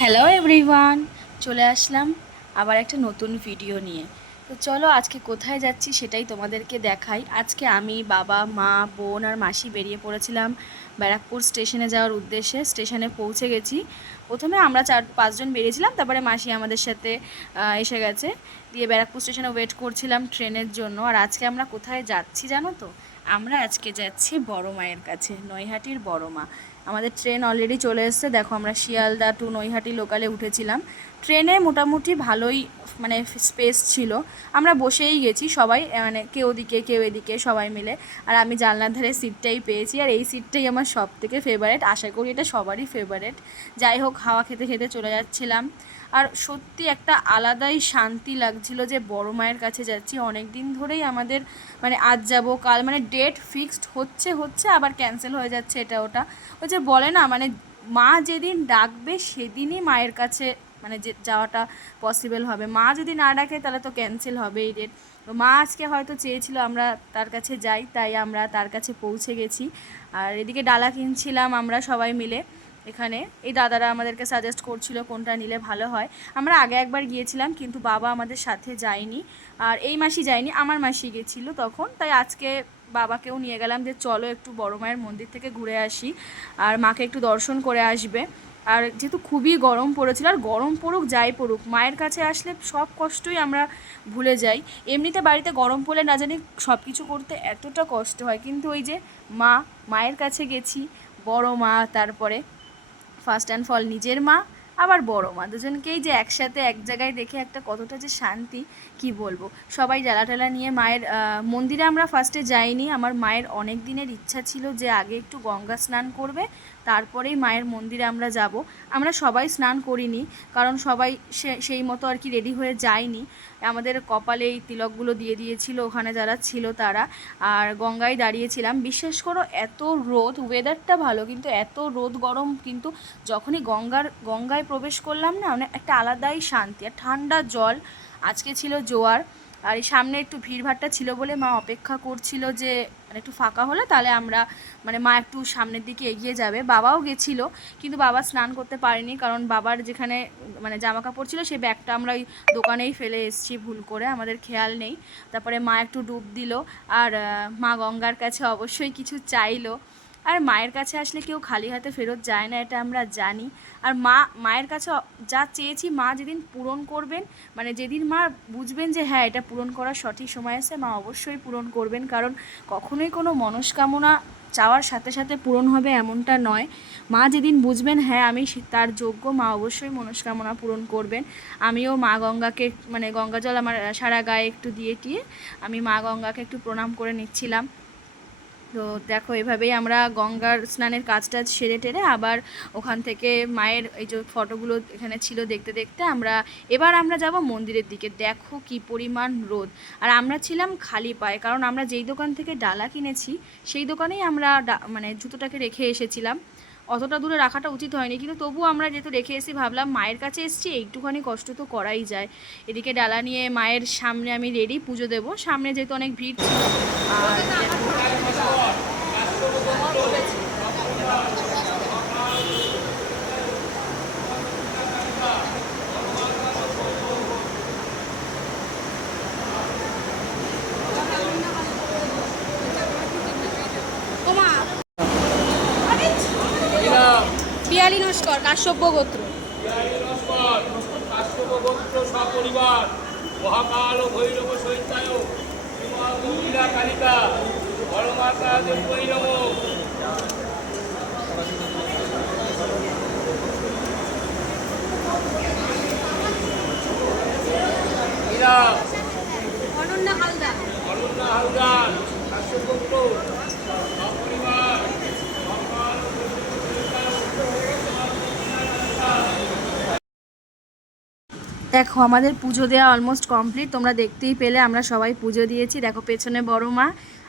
Hello everyone, চলে আসলাম আবার একটা নতুন ভিডিও নিয়ে। তো চলো আজকে কোথায় যাচ্ছি সেটাই তোমাদেরকে দেখাই। আজকে আমি, বাবা, মা, বোন আর মাসি বেরিয়ে পড়েছিলাম ব্যারাকপুর স্টেশনে যাওয়ার উদ্দেশ্যে। স্টেশনে পৌঁছে গেছি। প্রথমে আমরা 4-5 জন বেরিয়েছিলাম, তারপরে মাসি আমাদের সাথে এসে গেছে। দিয়ে ব্যারাকপুর স্টেশনে ওয়েট করছিলাম ট্রেনের জন্য। আর আজকে আমরা কোথায় যাচ্ছি জানো তো? আমরা আজকে যাচ্ছি বড় মায়ের কাছে, নৈহাটির বড় মা। আমাদের ট্রেন অলরেডি চলে এসেছে। দেখো, আমরা শিয়ালদা টু নৈহাটি লোকালে উঠেছিলাম। ট্রেনে মোটামুটি ভালোই মানে স্পেস ছিল। আমরা বসেই গেছি সবাই, মানে কেউ ওদিকে কেউ এদিকে সবাই মিলে। আর আমি জানলার ধারে সিটটাই পেয়েছি, আর এই সিটটাই আমার সব থেকে ফেভারেট। আশা করি এটা সবারই ফেভারেট। যাই হোক, হাওয়া খেতে খেতে চলে যাচ্ছিলাম। আর সত্যি একটা আলাদাই শান্তি লাগছিল যে বড় মায়ের কাছে যাচ্ছি। অনেক দিন ধরেই আমাদের মানে আজ যাব কাল, মানে ডেট ফিক্সড হচ্ছে হচ্ছে আবার ক্যান্সেল হয়ে যাচ্ছে, এটা ওটা। ওই যে বলে না, মানে মা যেদিন ডাকবে সেদিনই মায়ের কাছে মানে যে যাওয়াটা পসিবল হবে। মা যদি না ডাকে তাহলে তো ক্যান্সেল হবে এই ডেট। তো মা আজকে হয়তো চেয়েছিল আমরা তার কাছে যাই, তাই আমরা তার কাছে পৌঁছে গেছি। আর এদিকে ডালা কিনছিলাম আমরা সবাই মিলে। এখানে এই দাদারা আমাদেরকে সাজেস্ট করছিল কোনটা নিলে ভালো হয়। আমরা আগে একবার গিয়েছিলাম, কিন্তু বাবা আমাদের সাথে যায়নি। আর এই মাসি যায়নি, আমার মাসি গেছিলো তখন। তাই আজকে বাবাকেও নিয়ে গেলাম যে চলো একটু বড় মায়ের মন্দির থেকে ঘুরে আসি, আর মাকে একটু দর্শন করে আসবে। আর যেহেতু খুবই গরম পড়েছিল, আর গরম পড়ুক যাই পড়ুক, মায়ের কাছে আসলে সব কষ্টই আমরা ভুলে যাই। এমনিতে বাড়িতে গরম পড়লে না জানি সব কিছু করতে এতটা কষ্ট হয়, কিন্তু ওই যে মায়ের কাছে গেছি, বড় মা, তারপরে ফার্স্ট অ্যান্ড ফল নিজের মা, আবার বড় মা, দুজনকেই যে একসাথে এক জায়গায় দেখে একটা কতটা যে শান্তি কি বলবো। সবাই জ্বালা টালা নিয়ে মায়ের মন্দিরে আমরা ফার্স্টে যাইনি। আমার মায়ের অনেক দিনের ইচ্ছা ছিল যে আগে একটু গঙ্গা স্নান করবে, তারপরেই মায়ের মন্দিরে আমরা যাব। আমরা সবাই স্নান করিনি, কারণ সবাই সেই মতো আর কি রেডি হয়ে যায়নি। আমাদের কপালে এই তিলকগুলো দিয়ে দিয়েছিল ওখানে যারা ছিল তারা। আর গঙ্গায় দাঁড়িয়েছিলাম। বিশ্বাস করো, এত রোদ, ওয়েদারটা ভালো কিন্তু এত রোদ গরম, কিন্তু যখনই গঙ্গায় প্রবেশ করলাম না, মানে একটা আলাদাই শান্তি। আর ঠান্ডা জল, আজকে ছিল জোয়ার। আর এই সামনে একটু ভিড়ভাট্টা ছিল বলে মা অপেক্ষা করছিল যে মানে একটু ফাঁকা হলে তাহলে আমরা মানে মা একটু সামনের দিকে এগিয়ে যাবে। বাবাও গেছিলো, কিন্তু বাবা স্নান করতে পারেনি, কারণ বাবার যেখানে মানে জামা কাপড় ছিল সেই ব্যাগটা আমরা ওই দোকানেই ফেলে এসেছি ভুল করে, আমাদের খেয়াল নেই। তারপরে মা একটু ডুব দিল। আর মা গঙ্গার কাছে অবশ্যই কিছু চাইলো। আর মায়ের কাছে আসলে কেউ খালি হাতে ফেরত যায় না, এটা আমরা জানি। আর মায়ের কাছে যা চেয়েছি মা যেদিন পূরণ করবেন, মানে যেদিন মা বুঝবেন যে হ্যাঁ এটা পূরণ করার সঠিক সময় আছে, মা অবশ্যই পূরণ করবেন। কারণ কখনোই কোনো মনস্কামনা চাওয়ার সাথে সাথে পূরণ হবে এমনটা নয়। মা যেদিন বুঝবেন হ্যাঁ আমি তার যোগ্য, মা অবশ্যই মনস্কামনা পূরণ করবেন। আমিও মা গঙ্গাকে মানে গঙ্গা জল আমার সারা গায়ে একটু দিয়ে আমি মা গঙ্গাকে একটু প্রণাম করে নিচ্ছিলাম। তো দেখো, এভাবেই আমরা গঙ্গার স্নানের কাজটা সেরে টেরে আবার ওখান থেকে মায়ের এই যে ফটোগুলো এখানে ছিল দেখতে দেখতে আমরা যাব মন্দিরের দিকে। দেখো কি পরিমাণ রোদ। আর আমরা ছিলাম খালি পায়ে, কারণ আমরা যেই দোকান থেকে ডালা কিনেছি সেই দোকানেই আমরা মানে জুতোটাকে রেখে এসেছিলাম। অতটা দূরে রাখাটা উচিত হয়নি, কিন্তু তবুও আমরা যেহেতু রেখে এসেছি ভাবলাম মায়ের কাছে এসেছি একটুখানি কষ্ট তো করাই যায়। এদিকে ডালা নিয়ে মায়ের সামনে আমি রেডি, পুজো দেবো। সামনে যেহেতু অনেক ভিড় ছিল। আর পিয়ালি নস্কর, কাশ্যপ্য গোত্র। পরিবার মহাকাল ও ভৈরব সৈত্যায় মহিলা কালিকা পরমাতা দেবী নম। অনন্যা হালদার কাশ্যপপুত্র পরিবার। দেখো, আমাদের পুজো দেওয়া অলমোস্ট কমপ্লিট, তোমরা দেখতেই পেলে আমরা সবাই পুজো দিয়েছি। দেখো পেছনে বড় মা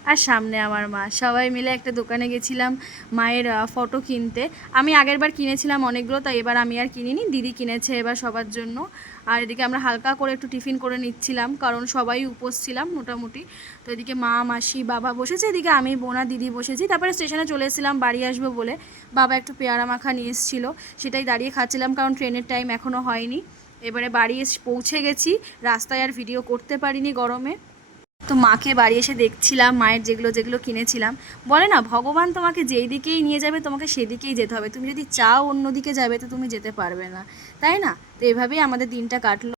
আর সামনে আমার মা, সবাই মিলে একটা দোকানে গেছিলাম মায়ের ফটো কিনতে। আমি আগেরবার কিনেছিলাম অনেকগুলো, তাই এবার আমি আর কিনিনি, দিদি কিনেছে এবার সবার জন্য। আর এদিকে আমরা হালকা করে একটু টিফিন করে নিচ্ছিলাম, কারণ সবাই উপোস ছিলাম মোটামুটি। তো এদিকে মা, মাসি, বাবা বসেছে, এদিকে আমি, বোনা, দিদি বসেছি। তারপরে স্টেশনে চলে এসেছিলাম বাড়ি আসবো বলে। বাবা একটু পেয়ারা মাখা নিয়ে এসেছিলো, সেটাই দাঁড়িয়ে খাচ্ছিলাম, কারণ ট্রেনের টাইম এখনও হয়নি। এবারে বাড়ি এসে পৌঁছে গেছি, রাস্তায় আর ভিডিও করতে পারিনি গরমে। তো মাকে বাড়ি এসে দেখছিলাম মায়ের যেগুলো যেগুলো কিনেছিলাম। বলে না, ভগবান তোমাকে যেই দিকেই নিয়ে যাবে তোমাকে সেদিকেই যেতে হবে, তুমি যদি চাও অন্যদিকে যাবে তো তুমি যেতে পারবে না, তাই না? তো এভাবেই আমাদের দিনটা কাটলো।